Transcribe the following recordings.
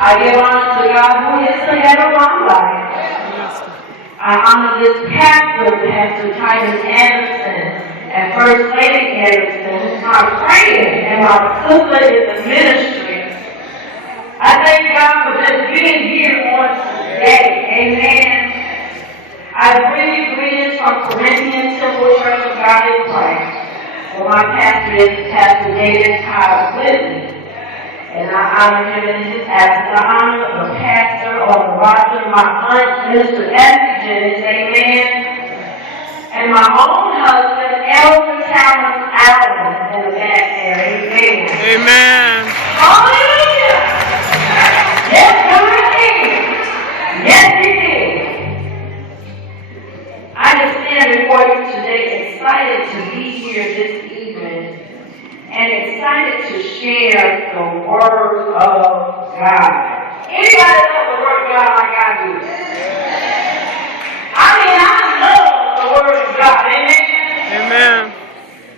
I give honor to God who is the head of my life. I honor this pastor, Pastor Titus Anderson, and First Lady Anderson, who's my friend, and my sister in the ministry. I thank God for just being here on today. Amen. I bring you greetings from Corinthian Temple Church of God in Christ, where my pastor is Pastor David Todd Whitley. And I honor him in his absence. I honor the pastor on the roster, my aunt, Mr. Evg, amen. And my own husband, Evg Lakisha Allen, in the back there, amen. Amen. Hallelujah! Yes, God did. Yes, He did. I just stand before you today excited to be here this evening and excited to share the Word of God. Anybody love the Word of God like I do? I mean, I love the Word of God. Amen? Amen.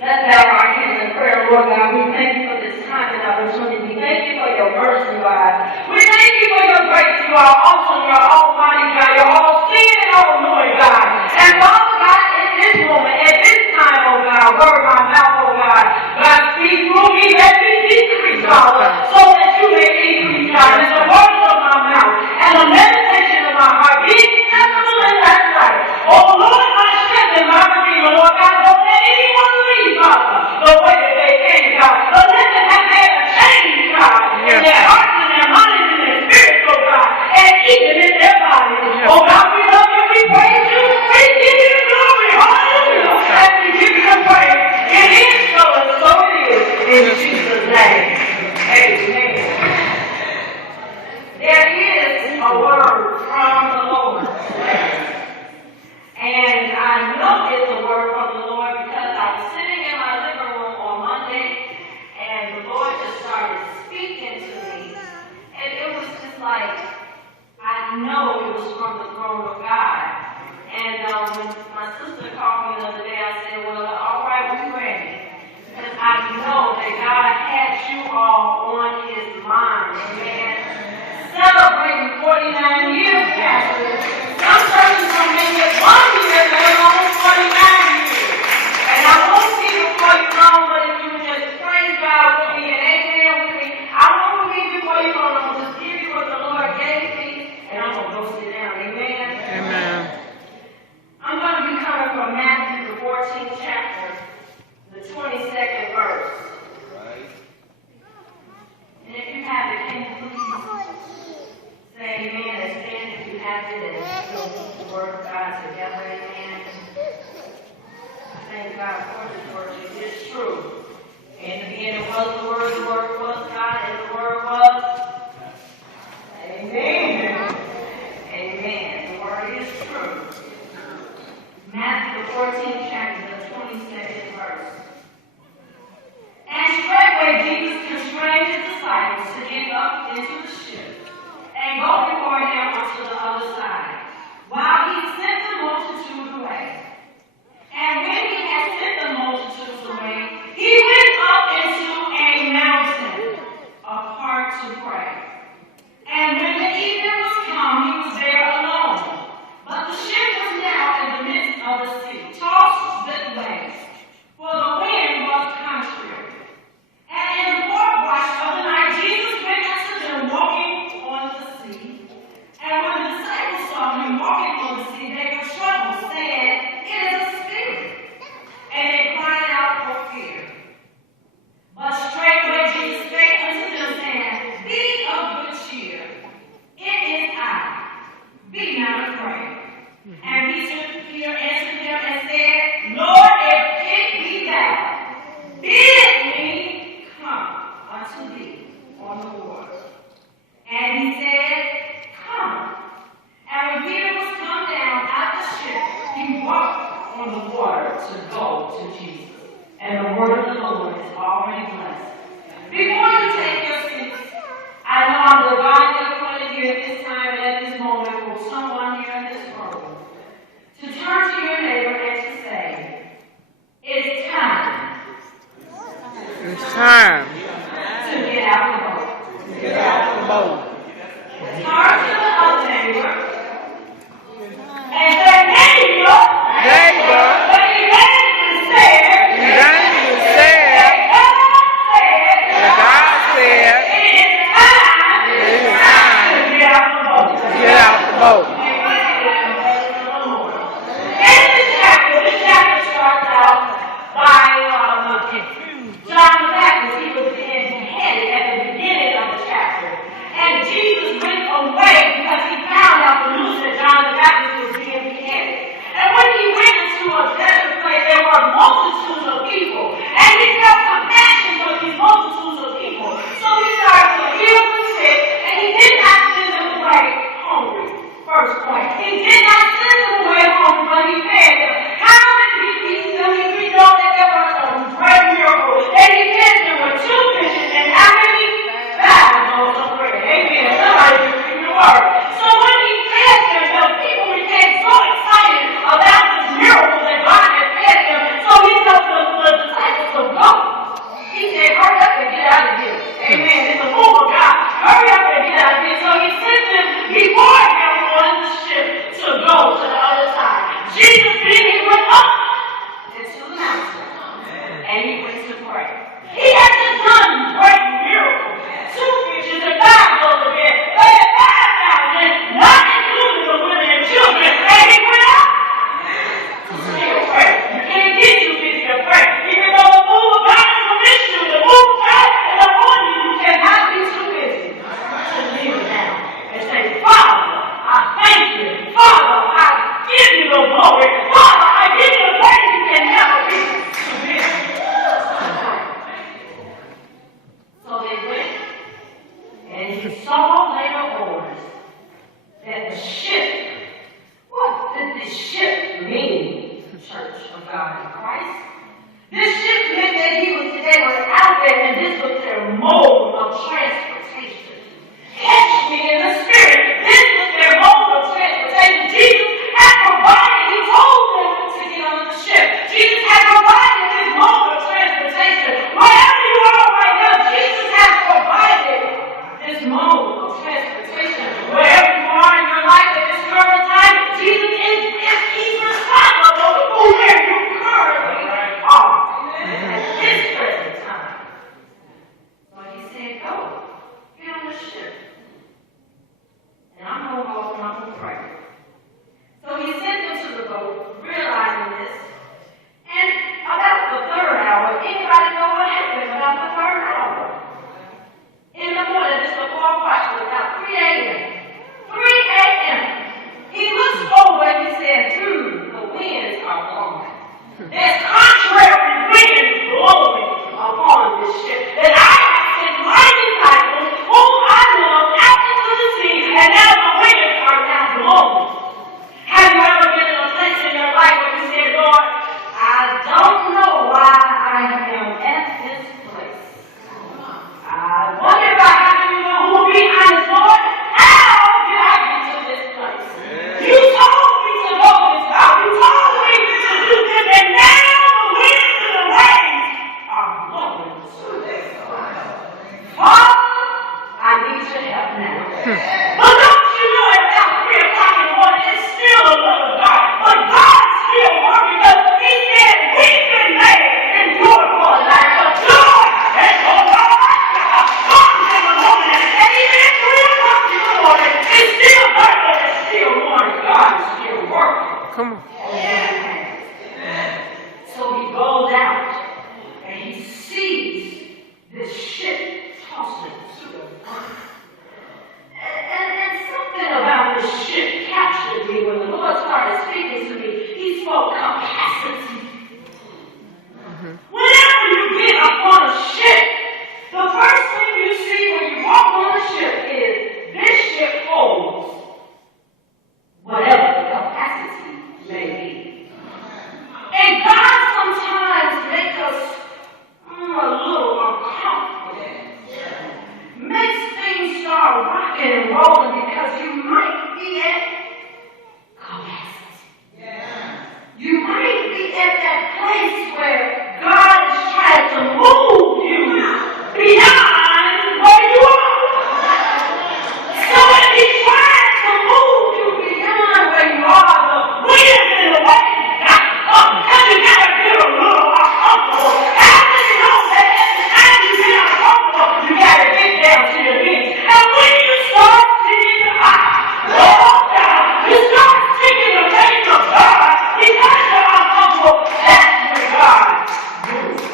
Let's bow our hands in prayer, Lord God. We thank you for this time and opportunity. We thank you for your mercy, God. We thank you for your grace. You are awesome. You are almighty, God. You're all seeing and all knowing, God. And Father God, in this moment, at this time, oh God, word my mouth, oh God. God, speak through me. Let me decrease, Father, so that you may increase, God. And the words of my mouth and the meditation of my heart you all on his mind. Amen. Celebrating 49 years, Pastor. Some churches don't make it 1 year, let alone 49 years. And I won't be before you long, but if you would just praise God with me and amen with me, I won't be before you long. I'm just give you what the Lord gave me, and I'm going to go sit down. Amen. Amen. I'm going to be coming from Matthew, the 14th chapter, the 22nd verse. Right. And if you have it, can you please say amen and stand if you have it and read the word of God together, amen. I thank God for this word. It is true. In the beginning was the word was God, and the word was amen. Amen. The word is true. Matthew, the 14th chapter, the 22nd verse. And straightway Jesus constrained his disciples to get up into the ship and go before him unto the other side, while he sent the multitude away. And when he had sent the multitudes away, he went up into a mountain apart to pray. And when the evening was come, he was there alone. But the ship was now in the midst of the sea, tossed with waves, for the wind was contrary. And in the fourth watch of the night, Jesus went unto them walking on the sea. And when the disciples saw him walking on the sea, they were troubled, saying, It is a spirit. And they cried out for fear. But straightway Jesus spake unto them, saying, Be of good cheer. It is I. Be not afraid. And Peter answered him and said, Lord, if it be thou, bid me come unto thee on the water. And he said, Come. And when Peter was come down out of the ship, he walked on the water to go to Jesus. And the word of the Lord is already blessed. Before you take your seats, I know I'm divinely appointed here at this time and at this moment for someone here in this room to turn to your neighbor and to say, It's time. It's time To get out the boat. get out the boat. Turn to the other neighbor and say, Neighbor. Neighbor. But evangelist said. Evangelist said. That God said. It is time. To get out the boat. Get out the boat. This chapter starts out by John the Baptist. He was being beheaded at the beginning of the chapter. And Jesus went away because he found out the news that John the Baptist was being beheaded. And when he went into a desert place, there were multitudes of people. And he felt compassion for these multitudes of people. So he started to heal the sick, and he did not send them away hungry. First point. He did not send them away hungry, but he fed them. How did he feed them? We know that there was a great miracle. And he fed them with 2 fishes and how many? 5 loaves of bread. Amen. Somebody just read the word. So when he fed them, the people became so excited about this miracle that God had fed them. So he told the disciples to go. He said, hurry up and get out of here. Amen. It's the move of God. Hurry up and get out of here. So he sent them before him on the ship to go to the other side. Jesus then he went up into the mountain and he went to pray. He had just done great miracles. 2 fishes and 5 loaves of bread. Fed 5,000, not including the women and children. And he went up. Still pray. You can't get too busy to pray. Even though the move of God is permission you to move God and upon you, you cannot be too busy to kneel down and say, Father, I thank you. Father, I give you the glory. Father, I give you the praise. You can never be too busy. So they went, and he saw later orders that the ship, what did this ship mean, Church of God in Christ? This ship meant that they were out there, and this was their mode of transportation. Catch me in the spirit. This was their mode of transportation. Jesus had provided, he told them to get on the ship. Jesus had provided this mode of transportation. Wherever you are right now, Jesus So he goes out and he sees this ship tossing to the front. And something about this ship captured me when the Lord started speaking to me. He spoke capacity. Whenever you get up on a ship, the first thing you see when you walk on the ship is this ship holds whatever the capacity may be. And God sometimes makes us a little uncomfortable. Makes things start rocking and rolling because you might be at capacity. You might be at that place where God is trying to move you beyond where you are. So if He's trying to move you beyond where you are, the wind and the waves got up, because you got to get a little uncomfortable. How many know that every time you get uncomfortable, you got to get down to your knees? And when you start seeing Lord God, you start seeking the face of God because you're uncomfortable. That's when God moves.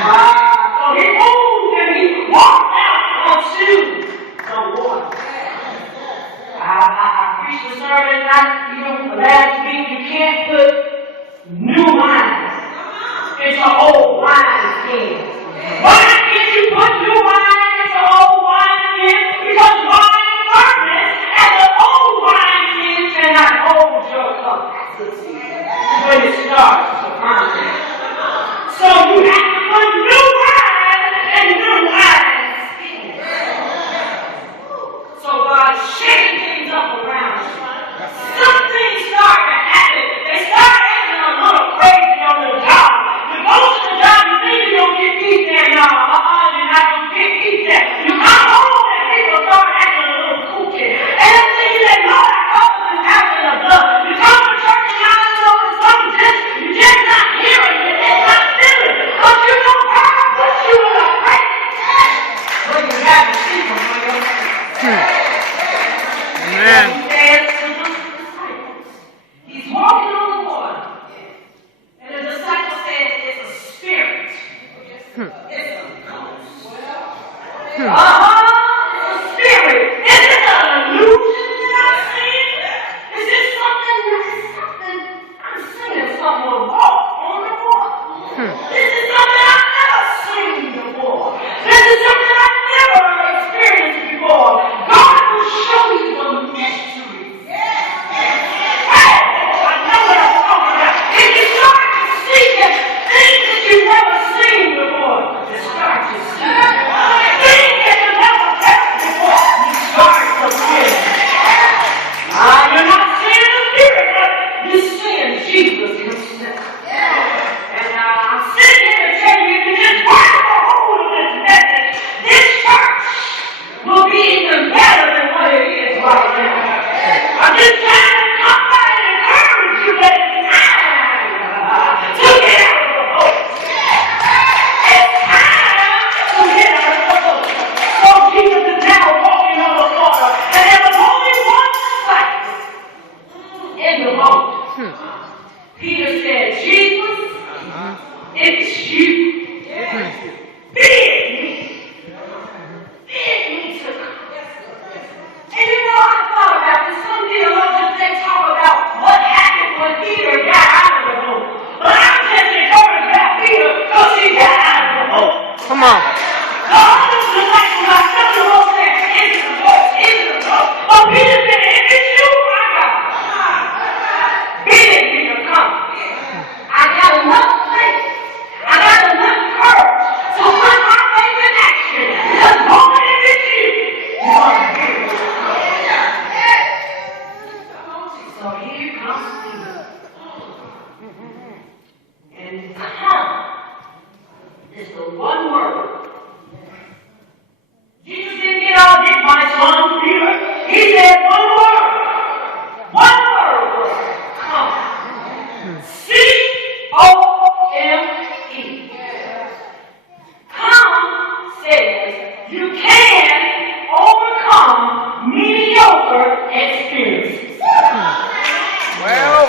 So He moved and He walked out onto the water. I preached a sermon last week. You can't put new wine into old wine skins. Why can't you put new wine into old wine skins? Because wine ferments and the old wine skin cannot hold your capacity when it starts to ferment. So you have to put new wine and new wine skins. So God shakes things up around you. Some things start to happen. They start acting a little crazy on the job. You go to the job, you think you're going to get peace there. No, you're not going to get peace there. You come home and people start acting a little kooky. And then you say, Lord, I hope this is happening in the blood. You come to church and now you know something you're just not hearing. You're just not feeling. But you know God puts you in a place where you have to see Him for yourself. Amen. He says to the disciples, He's walking on the water. And the disciples said, it's a spirit. It's a ghost. It's a spirit. Is it an illusion that I'm seeing? Is this something? I'm seeing someone walk on the water. This is something I've never seen before. This is something I've never experienced before. God will show you the mystery. Hey, I know what I'm talking about. If you start to see it, things that you've never seen before, you start to see it. Things that you never felt before, you start to feel it. You're not seeing the Spirit, but you're seeing Jesus Himself. And I'm sitting here to tell you, if you just grab a hold of this message, this church will be even better than what it is right now. I'm just trying to come by and encourage you that it's time to get out of the boat. It's time to get out of the boat. So Jesus is now walking on the water, and there was only one disciple in the boat. Peter said, Jesus, it's you. Bid me to come. And you know, I thought about this. Some theologians, they talk about what happened when Peter got out of the boat. But I'm just encouraged about Peter because he got out of the boat. Come on. The other disciples, I felt the Lord say, into the boat, into the boat. But Peter said, if it's you, my God, bid me to come. I got enough faith. I got enough courage to put my faith in action. Because Lord, if it's you, you're going to bid me to come. So here comes Peter. And come is the one word. Jesus didn't get all this, my son Peter. He said one word. One word. Come. C-O-M-E. Come says you can overcome mediocre experiences. Well,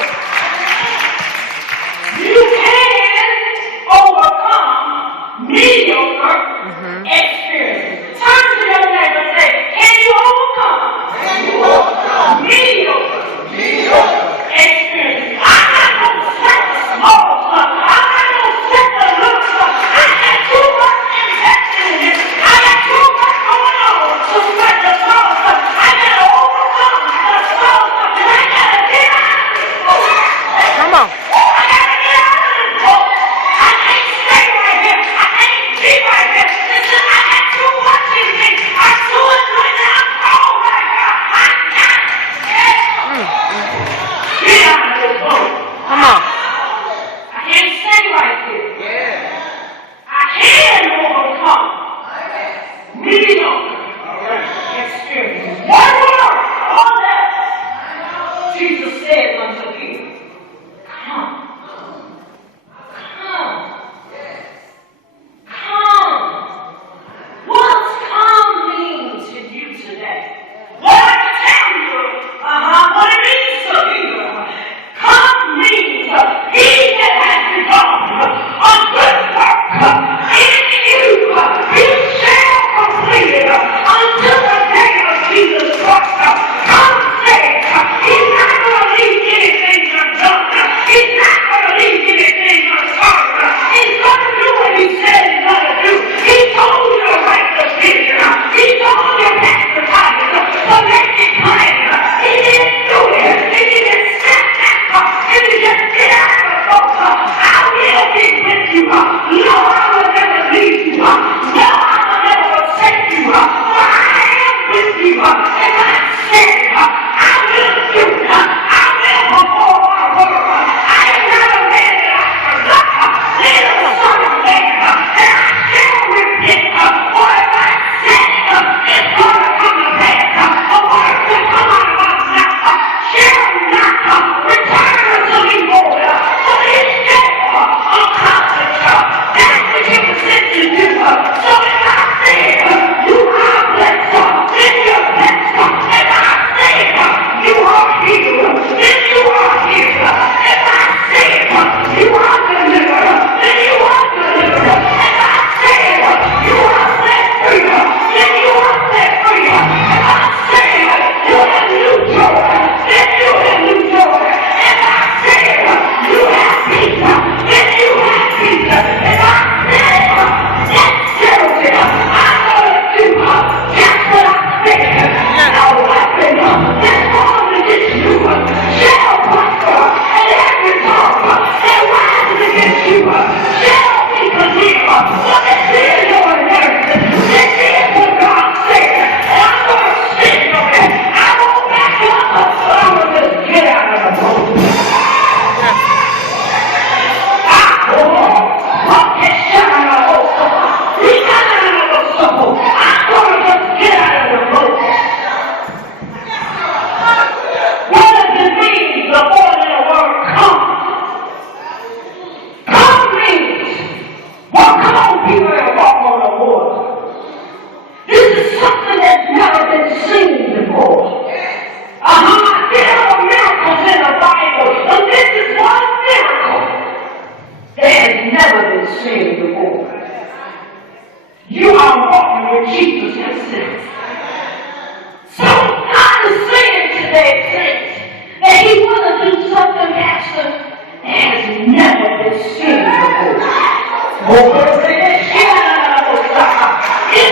If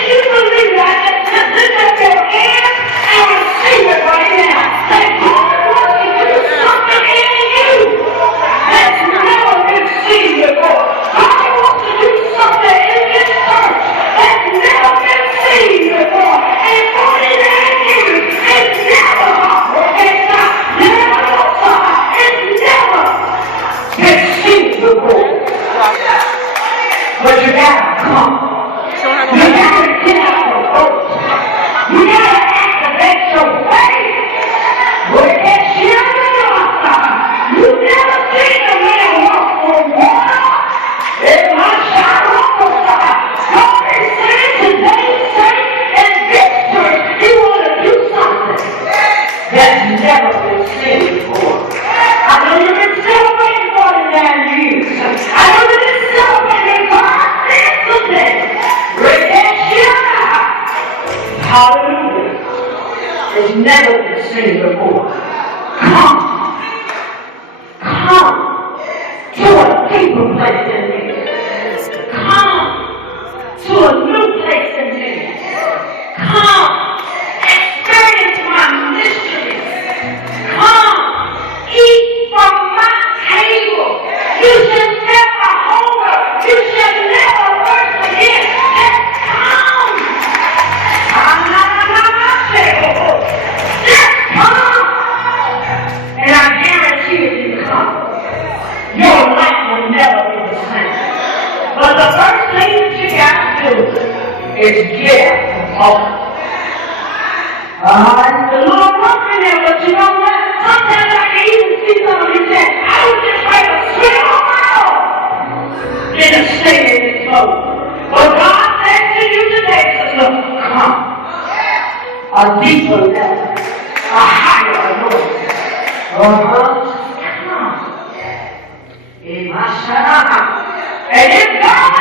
you believe that, just lift up your hands and receive it right now. That God wants to do something in you that's never been seen before. God wants to do something in this church that's never been seen before. And 49 years, it's never it's not never been seen before. But you gotta come. You gotta get out the boat. You gotta activate your faith. You never seen a man walk on water. In my shadow, God is saying today, in this church, He want to do something that's never been seen before. I know you've been celebrating 49 years. I know you've been celebrating God said today. Hallelujah. It's never been seen before. Come to a deeper place in me. Come to a new place in me. Come, experience my mysteries. Come, eat from my table. You should never hunger. You should never thirst again. Just come. Just come. And I guarantee if you come, your life will never be the same. But the first thing that you got to do is get up. It's a little rough in there, but you know what? Sometimes I can even see some of you say, I was just ready to swim on my own. Then to stay in this boat. But God says to you today, look, come. A deeper level. A higher anointing. Come. And if God